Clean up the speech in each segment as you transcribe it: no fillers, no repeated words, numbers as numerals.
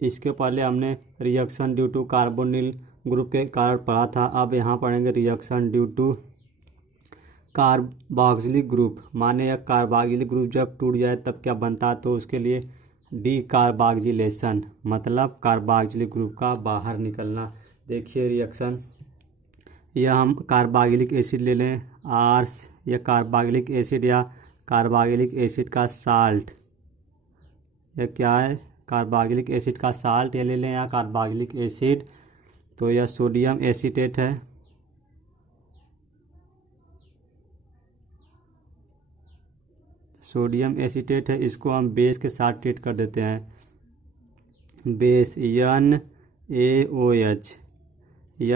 इसके पहले हमने reaction due to carbonyl group के कारण पढ़ा था। अब यहाँ पढ़ेंगे reaction due to carboxylic group. माने यह कार्बोक्सिलिक ग्रुप जब टूट जाए तब क्या बनता है, तो उसके लिए डीकार्बोक्सिलेशन, मतलब कार्बोक्सिलिक ग्रुप का बाहर निकलना। देखिए रिएक्शन, यह हम कार्बोक्सिलिक एसिड ले लें आर्स, या कार्बोक्सिलिक एसिड या कार्बोक्सिलिक एसिड का साल्ट। यह क्या है, कार्बोक्सिलिक एसिड का साल्ट ये ले लें या कार्बोक्सिलिक एसिड। तो यह सोडियम एसीटेट है, सोडियम एसीटेट है। इसको हम बेस के साथ ट्रीट कर देते हैं। बेस NaOH,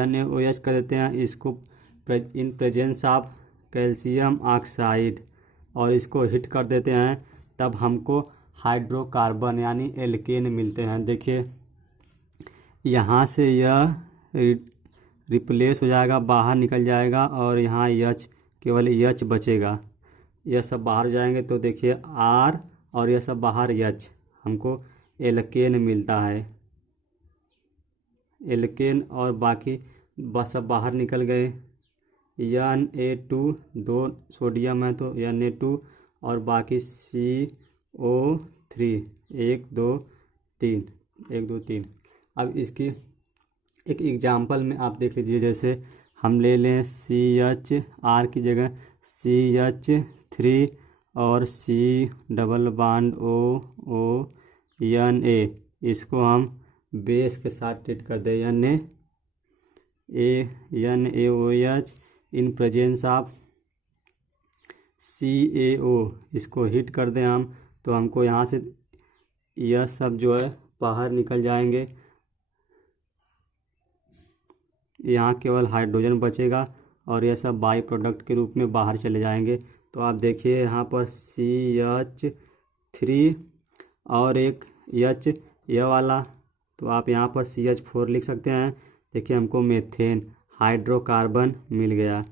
NaOH कर देते हैं इसको in presence of calcium oxide, और इसको हिट कर देते हैं। तब हमको हाइड्रोकार्बन यानी एल्केन मिलते हैं। देखिए यहाँ से यह रिप्लेस हो जाएगा, बाहर निकल जाएगा, और यहाँ H, केवल H बचेगा। यह सब बाहर हो जाएंगे तो देखिए R, और यह सब बाहर H, हमको एल्केन मिलता है। एल्केन और बाकी बस सब बाहर निकल गए। Na2, 2 सोडियम है तो Na2, और बाकी CO3, 1 2 3, 1 2 3। अब इसकी एक एग्जांपल में आप देख लीजिए, जैसे हम ले लें CH, R की जगह CH3 और C double bond OO Na। इसको हम बेस के साथ ट्रीट कर दें, NaOH in presence of CaO। इसको हिट कर दें हम, तो हमको यहाँ से यह सब जो है बाहर निकल जाएंगे। यहाँ केवल हाइड्रोजन बचेगा, और यह सब बाई प्रोडक्ट के रूप में बाहर चले जाएंगे। तो आप देखिए यहाँ पर CH3 और एक H, यह वाला, तो आप यहाँ पर CH4 लिख सकते हैं। देखिए हमको मेथेन हाइड्रोकार्बन मिल गया,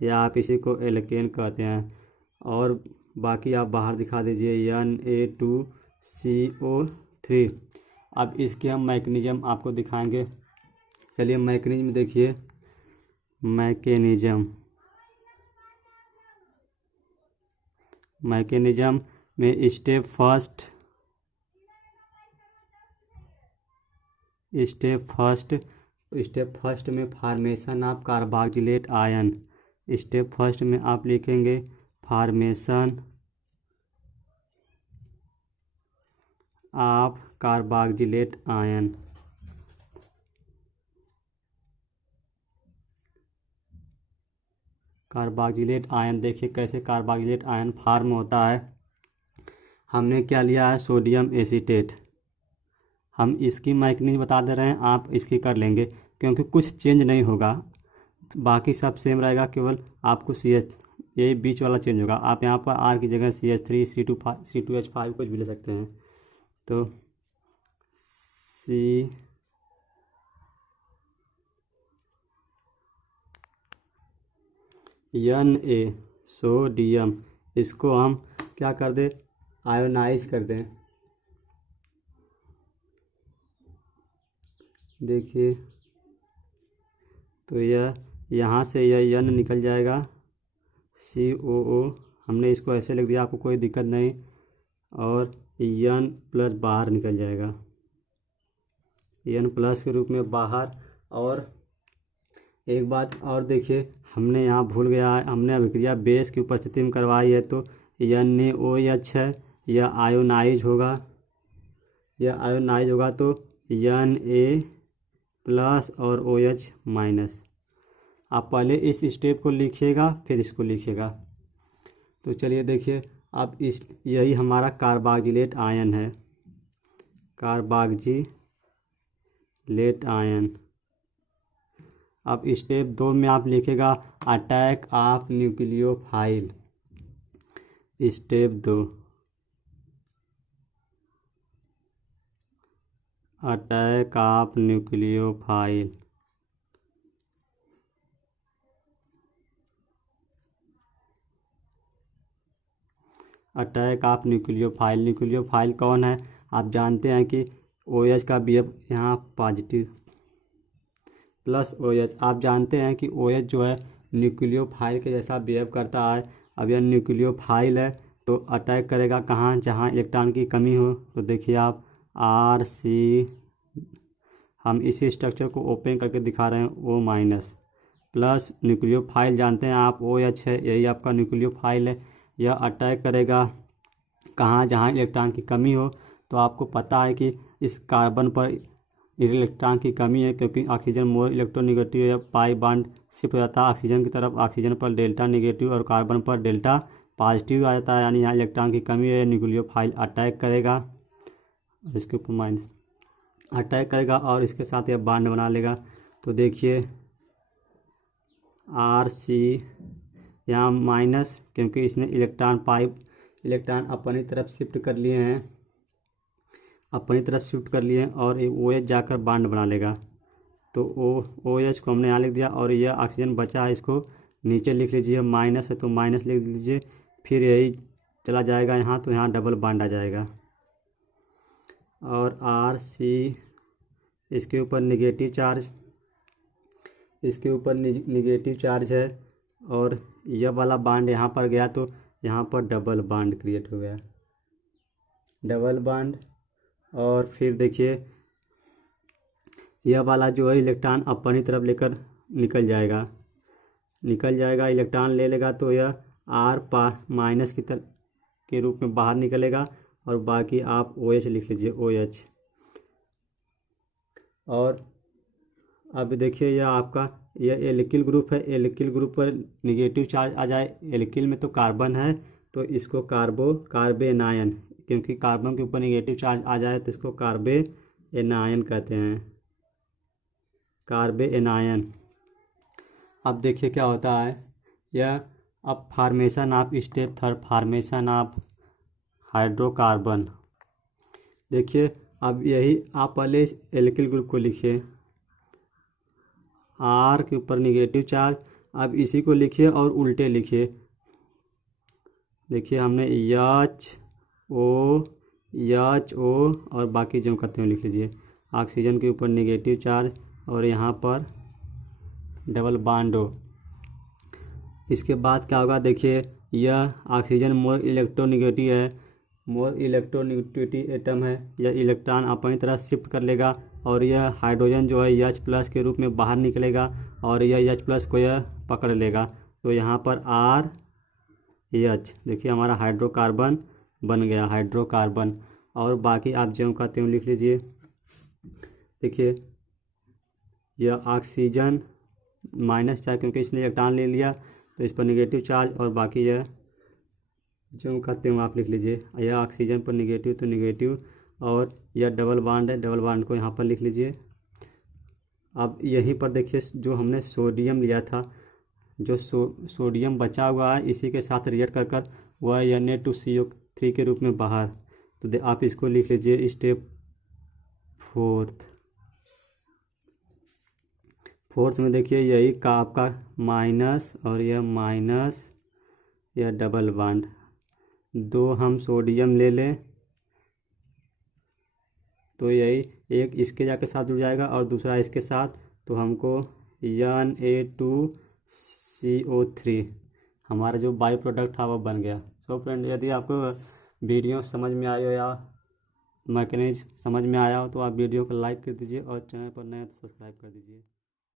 या आप इसी को एल्केन कहते हैं। और बाकी आप बाहर दिखा दीजिए Na2CO3। अब इसके हम मैकेनिज्म आपको दिखाएंगे। चलिए मैकेनिज्म देखिए, मैकेनिज्म में स्टेप फर्स्ट में formation of carboxylate ion. Step first में आप लिखेंगे formation of carboxylate ion. Carboxylate ion, देखिए कैसे कार्बोक्सिलेट आयन फार्म होता है। हमने क्या लिया है, सोडियम एसीटेट। हम इसकी मैकेनिज्म बता दे रहे हैं, आप इसकी कर लेंगे, क्योंकि कुछ चेंज नहीं होगा, बाकी सब सेम रहेगा। केवल आपको CH, यही बीच वाला चेंज होगा। आप यहाँ पर R की जगह CH3 C2H5 कुछ भी ले सकते हैं। तो Na सोडियम, इसको हम क्या कर दें, आयोनाइज कर दें। देखिए तो यह यहाँ से यह N निकल जाएगा, COO, हमने इसको ऐसे लिख दिया, आपको कोई दिक्कत नहीं, और N+ बाहर निकल जाएगा, N+ के रूप में बाहर। और एक बात और देखिए, हमने यहाँ भूल गया है, हमने अभिक्रिया बेस की उपस्थिति में करवाई है, तो NaOH है, यह आयोनाइज होगा, तो Na+ और OH-। आप पहले इस स्टेप को लिखिएगा, फिर इसको लिखिएगा। तो चलिए देखिए, अब यही हमारा कार्बोक्सिलेट आयन है, कार्बोक्सिलेट आयन। अब स्टेप 2 में आप लिखेगा attack of nucleophile. Step 2, attack of nucleophile. Attack of nucleophile, nucleophile कौन है, आप जानते हैं कि OH का BF यहाँ पॉजिटिव प्लस OH। आप जानते हैं कि OH जो है न्यूक्लियोफाइल के जैसा बिहेव करता है। अब यह न्यूक्लियोफाइल है तो अटैक करेगा कहाँ, जहाँ इलेक्ट्रॉन की कमी हो। तो देखिए आप RC, हम इसी स्ट्रक्चर को ओपन करके दिखा रहे हैं, O- प्लस न्यूक्लियोफाइल जानते हैं आप OH है, यही आपका न्यूक्लियोफाइल है। यह अटैक करेगा कहाँ, जहाँ इलेक्ट्रॉन की कमी हो। तो आपको पता है कि इस कार्बन पर इलेक्ट्रॉन की कमी है, क्योंकि ऑक्सीजन मोर इलेक्ट्रोनेगेटिव है, पाई बॉन्ड शिफ्ट हो जाता है ऑक्सीजन की तरफ। ऑक्सीजन पर डेल्टा नेगेटिव और कार्बन पर डेल्टा पॉजिटिव आ जाता है, यानी यहाँ इलेक्ट्रॉन की कमी है। न्यूक्लियोफाइल अटैक करेगा, इसके ऊपर माइनस अटैक करेगा और इसके साथ यह बॉन्ड बना लेगा। तो देखिए RC यहाँ माइनस, क्योंकि इसने इलेक्ट्रॉन अपनी तरफ शिफ्ट कर लिए हैं, और OH जाकर बॉन्ड बना लेगा। तो OH को हमने यहाँ लिख दिया, और यह ऑक्सीजन बचा है, इसको नीचे लिख लीजिए, माइनस है तो माइनस लिख लीजिए। फिर यही चला जाएगा यहाँ, तो यहाँ डबल बॉन्ड आ जाएगा। और RC इसके ऊपर निगेटिव चार्ज है, और यह वाला बॉन्ड यहाँ पर गया तो यहाँ पर डबल बॉन्ड क्रिएट हो गया, डबल बॉन्ड। और फिर देखिए यह वाला जो है इलेक्ट्रॉन अपनी तरफ लेकर निकल जाएगा, इलेक्ट्रॉन ले लेगा, तो यह R- के रूप में बाहर निकलेगा। और बाकी आप OH लिख लीजिए, OH। और अब देखिए यह आपका यह एल्किल ग्रुप है, एल्किल ग्रुप पर निगेटिव चार्ज आ जाए, एल्किल में तो कार्बन है तो इसको कार्बेनायन, क्योंकि कार्बन के ऊपर निगेटिव चार्ज आ जाए तो इसको कार्बेनायन कहते हैं, कार्बेनायन। अब देखिए क्या होता है, यह अब formation of step third, formation of hydrocarbon. देखिए अब यही आप पहले इस एल्किल ग्रुप को लिखिए, R के ऊपर निगेटिव चार्ज, अब इसी को लिखिए और उल्टे लिखिए। देखिए हमने HO और बाकी जो करते हैं लिख लीजिए। ऑक्सीजन के ऊपर निगेटिव चार्ज और यहाँ पर डबल बॉन्ड हो। इसके बाद क्या होगा, देखिए यह ऑक्सीजन मोर इलेक्ट्रोनेगेटिव है, मोर इलेक्ट्रोनेगेटिविटी एटम है, यह इलेक्ट्रॉन अपनी तरफ शिफ्ट कर लेगा, और यह हाइड्रोजन जो है H+ के रूप में बाहर निकलेगा, और यह H+ को यह पकड़ लेगा। तो यहाँ पर RH, देखिए हमारा हाइड्रोकार्बन बन गया, हाइड्रोकार्बन। और बाकी आप जो कहते हो लिख लीजिए। देखिए यह ऑक्सीजन माइनस चार्ज, क्योंकि इसने इलेक्ट्रॉन ले लिया तो इस पर निगेटिव चार्ज, और बाकी यह जो कहते हो आप लिख लीजिए। यह ऑक्सीजन पर निगेटिव तो निगेटिव, और यह डबल बॉन्ड है, डबल बॉन्ड को यहाँ पर लिख लीजिए। अब यहीं पर देखिए जो हमने सोडियम लिया था, जो सोडियम बचा हुआ है, इसी के साथ रिएक्ट कर वह Na2CO3 के रूप में बाहर। तो आप इसको लिख लीजिए स्टेप फोर्थ में। देखिए यही का आपका माइनस, और यह माइनस, यह डबल बॉन्ड, दो हम सोडियम ले लें तो यही एक इसके जाके साथ जुड़ जाएगा और दूसरा इसके साथ, तो हमको Na2CO3 हमारा जो बाई प्रोडक्ट था वो बन गया। सो फ्रेंड, यदि आपको वीडियो समझ में आया हो या मैकेनिज्म समझ में आया हो तो आप वीडियो को लाइक कर दीजिए, और चैनल पर नए तो सब्सक्राइब कर दीजिए।